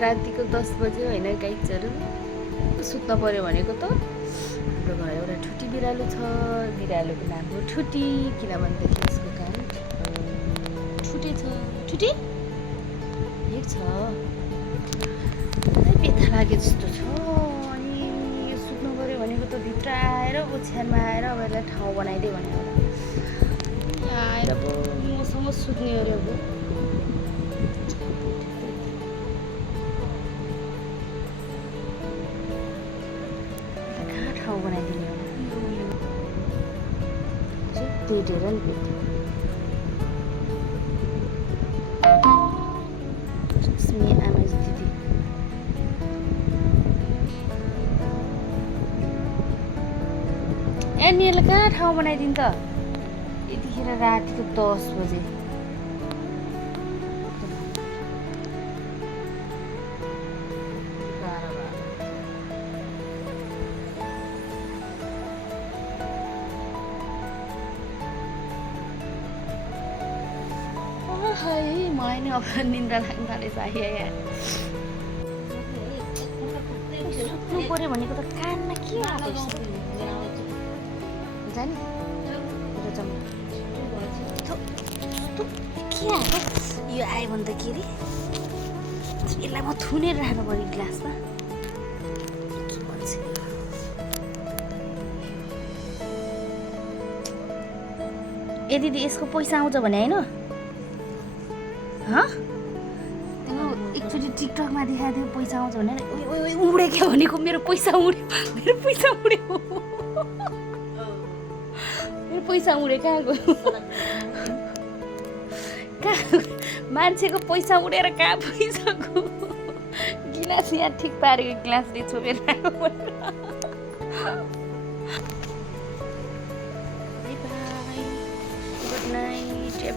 रातिको 10 बज्यो होइन गाइजहरू सुत्न पर्यो भनेको त हाम्रो घर एउटा ठुटी बिरालो छ बिरालोको नाम हो ठुटी किनभनेदेखि यसको काम ठुटी छ ठुटी हेर छ बेथा लागे जस्तो छ अनि सुत्नु पर्यो भनेको त भित्र आएर ओछ्यानमा आएर अब यसलाई ठाउँ बनाइदियो भने यहाँ आएर पो मसँग सुत्ने अरे अब ठाउँ बनाइदिने त्यही नि लक्ष्मी आमाज दिदी ए निले कहाँ ठाउँ बनाइदिनु त यतिखेर रातिको 10 बजे मलाई नि अब निन्द्रा लाग्न थालेछ यहाँ सुत्नु पर्यो भनेको त कानमा के आएको जाने के आएको यो आयो भने त के अरे यसलाई म थुनेर राख्नु पऱ्यो ग्लासमा के भन्छ ए दिदी यसको पैसा आउँछ भने होइन एकचोटि टिकटकमा देखाइदियो पैसा आउँछ भनेर उडे क्या भनेको मेरो पैसा उड्यो मेरो पैसा उड्यो कहाँ गयो कहाँ मान्छेको पैसा उडेर कहाँ पैसा गयो गिलास यहाँ ठिक पारेको ग्लासले छोपेर गुड नाइट